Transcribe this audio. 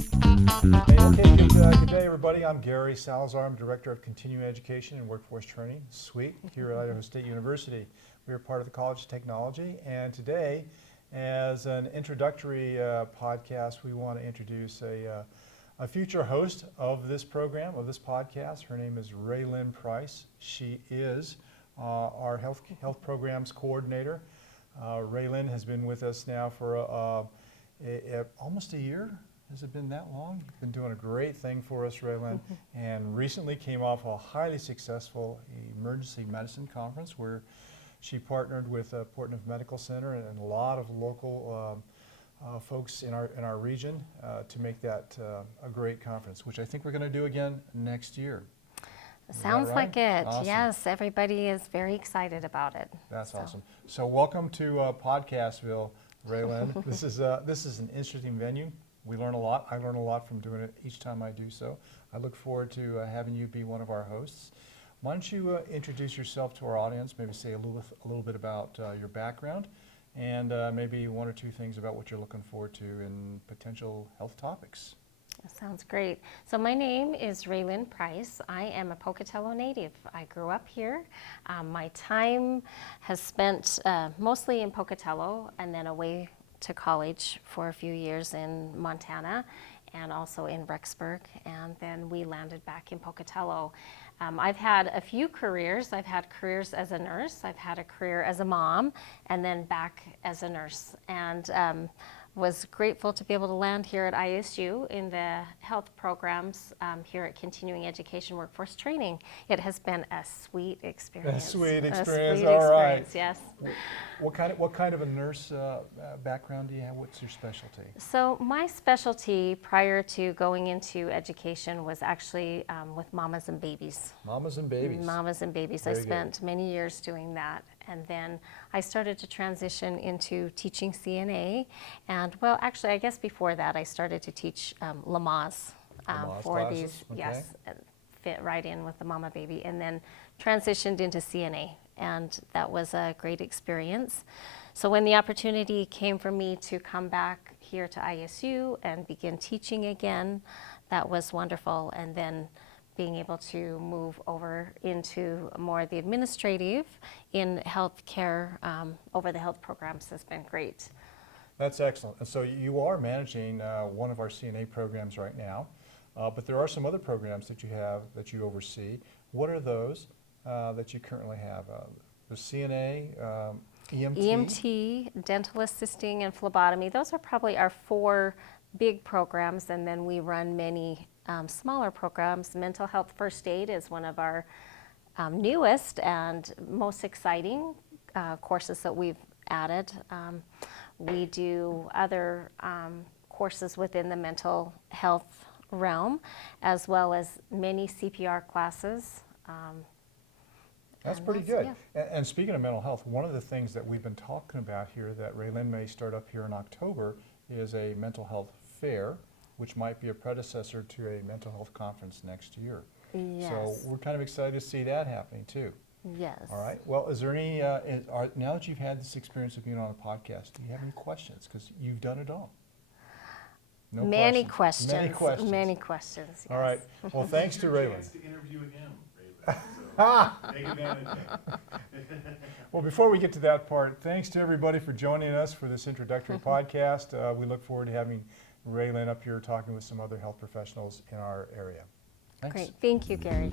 Good day, everybody. I'm Gary Salazar. I'm Director of Continuing Education and Workforce Training, CEWT, here at Idaho State University. We are part of the College of Technology, and today, as an introductory podcast, we want to introduce a future host of this program, of this podcast. Her name is RaeLyn Price. She is our health programs coordinator. RaeLyn has been with us now for almost a year. Has it been that long? You've been doing a great thing for us, RaeLyn, and recently came off a highly successful emergency medicine conference where she partnered with Portneuf Medical Center and a lot of local folks in our region to make that a great conference, which I think we're going to do again next year. Sounds right? like it. Awesome. Yes, everybody is very excited about it. That's awesome. So welcome to Podcastville, RaeLyn. This is an interesting venue. We learn a lot. I learn a lot from doing it each time I do so. I look forward to having you be one of our hosts. Why don't you introduce yourself to our audience, maybe say a little bit about your background, and maybe one or two things about what you're looking forward to in potential health topics. That sounds great. So my name is RaeLyn Price. I am a Pocatello native. I grew up here. My time has spent mostly in Pocatello and then away to college for a few years in Montana and also in Rexburg, and then we landed back in Pocatello. I've had a few careers. I've had careers as a nurse, I've had a career as a mom, and then back as a nurse, and was grateful to be able to land here at ISU in the health programs here at Continuing Education Workforce Training. It has been a sweet experience. A sweet experience, all right. Yes. What kind of a nurse background do you have? What's your specialty? So my specialty prior to going into education was actually with mamas and babies. Mamas and babies. Mamas and babies. Very I spent many years doing that. And then I started to transition into teaching CNA. And well, actually, I guess before that, I started to teach Lamaze for classes? these, Okay. yes, fit right in with the mama baby, and then transitioned into CNA. And that was a great experience. So when the opportunity came for me to come back here to ISU and begin teaching again, that was wonderful. And then being able to move over into more of the administrative in healthcare over the health programs has been great. That's excellent. And so you are managing one of our CNA programs right now, but there are some other programs that you have that you oversee. What are those that you currently have? The CNA, EMT? EMT, dental assisting, and phlebotomy. Those are probably our four big programs, and then we run many smaller programs. Mental health first aid is one of our newest and most exciting courses that we've added. We do other courses within the mental health realm, as well as many CPR classes. That's pretty good. Yeah. And speaking of mental health, one of the things that we've been talking about here that RaeLyn may start up here in October is a mental health fair, which might be a predecessor to a mental health conference next year. Yes. So we're kind of excited to see that happening too. Yes. All right. Well, is there any, now that you've had this experience of being on a podcast, do you have any questions? Because you've done it all. No Many questions. questions. Many questions. Many questions, yes. All right. Well, thanks to RaeLyn. Chance to interview again, RaeLyn. So take advantage of it. Well, before we get to that part, thanks to everybody for joining us for this introductory podcast. We look forward to having RaeLyn up here talking with some other health professionals in our area. Thanks. Great. Thank you, Gary.